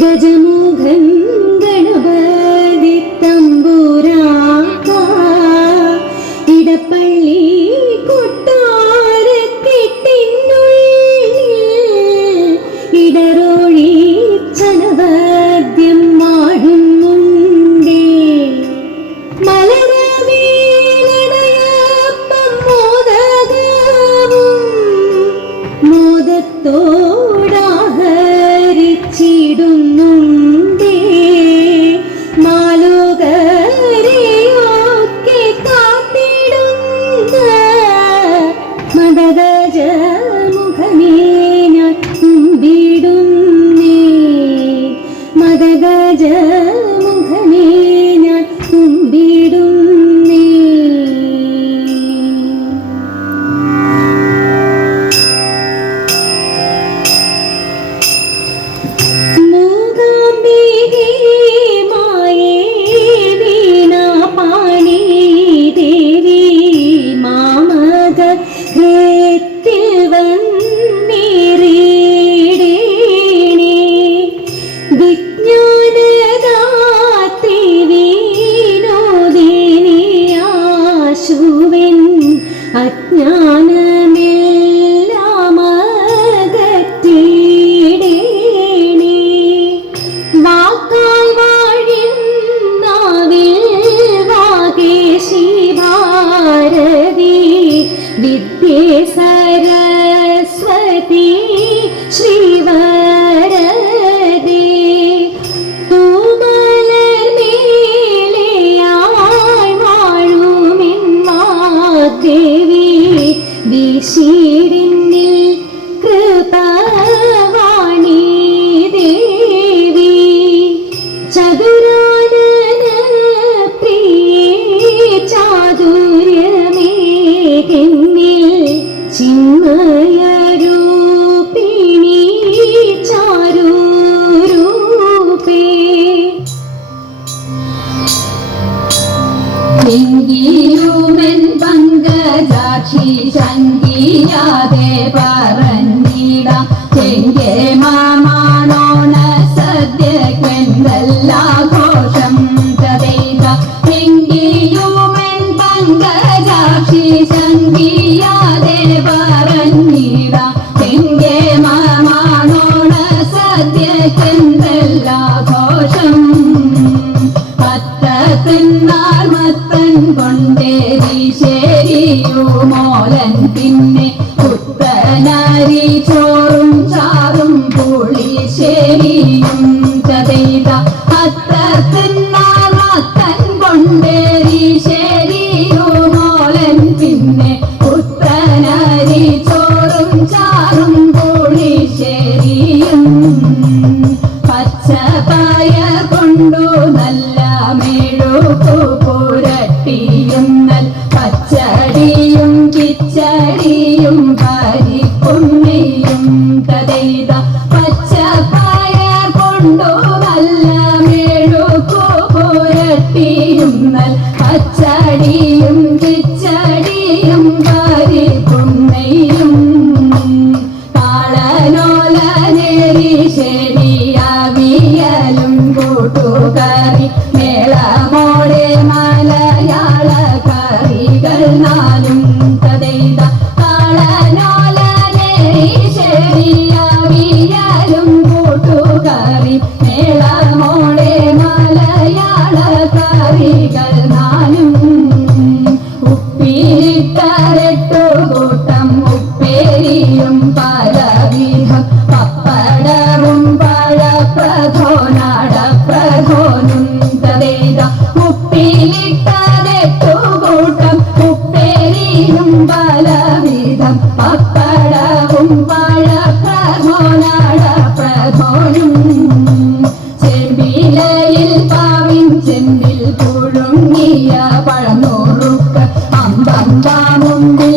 ഗജമുഖൻ ഗണപതി തമ്പുരാക്ക ഇടപ്പള്ളി സാക്ഷി ചന്തിയാതെ പറ. ശരി ചോറും ചാറും പുളി ശരിയും ചതൈത അത്ര തിന്നാൻ കൊണ്ടേരി ശരിയോ മോലൻ പിന്നെ അറികൾ നാനും সঙ্গ